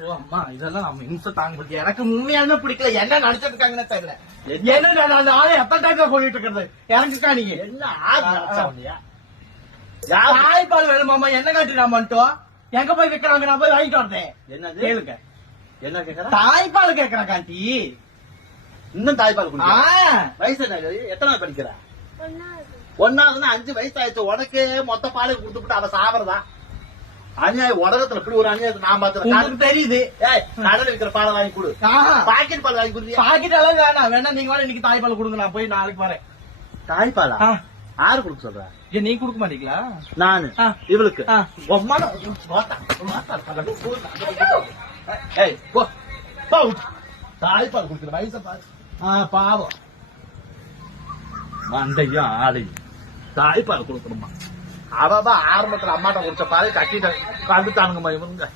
ஓ அம்மா இதெல்லாம் மின்ச தாங்க முடியும். எனக்கு உண்மையாலுமே பிடிக்கல. என்ன நினைச்சிட்டு இருக்காங்கன்னு தெரியல. என்ன நான் அந்த ஆளை எத்தனை டைம்ல சொல்லிட்டு இருக்கிறது எனக்குக்கா நீங்க என்ன ஆச்சு? தாய்ப்பால் வேணுமாமா என்ன காட்டினாமன்ட்டோம் எங்க போய் விக்கிறாங்க நான் போய் வாங்கிட்டு வந்தேன். என்ன கேளுங்க என்ன கேக்குற? தாய்ப்பால் கேக்குறேன் காண்டி. இன்னும் தாய்ப்பால் குடிக்க ஆ, வயசு என்ன? எத்தனாவது படிக்கிற? ஒன்னாவதுன்னா 5 வயசு ஆயிடுச்சு. உனக்கு மொத்த பாலை கொடுத்துட்டு அவ சாப்பிடுறதா? அநியாயம் உலகத்துல இப்படி ஒரு அநியாயத்தை நான் பாத்துறேன். உங்களுக்கு தெரியுது. ஏய், கடையில விக்கிற பாலை வாங்கி கொடு. பாக்கெட் பால் வாங்கி கொடுத்தியா? பாக்கெட் எல்லாம் வேணாம். வேணா நீங்க வேணா இன்னைக்கு தாய்ப்பால் கொடுங்க. நான் போய் நாளைக்கு வரேன். தாய்ப்பாலா? ஆ, யாரு கொடுக்க சொல்ற? ஏன் நீங்க கொடுக்க மாட்டீங்களா? நானு. ஆ. இவளுக்கு ஆ. ஏய், போ போ. தாய்ப்பால் குடிக்கிற வயசை பாரு. பாவம் மண்டையும் ஆளையும் தாய்ப்பால் கொடுக்கணுமா? அவ ஆரம்பத்துல அம்மாட்ட குடிச்ச பாரு கட்டிட்டு கண்டுட்டானுங்கம்மா இவங்க.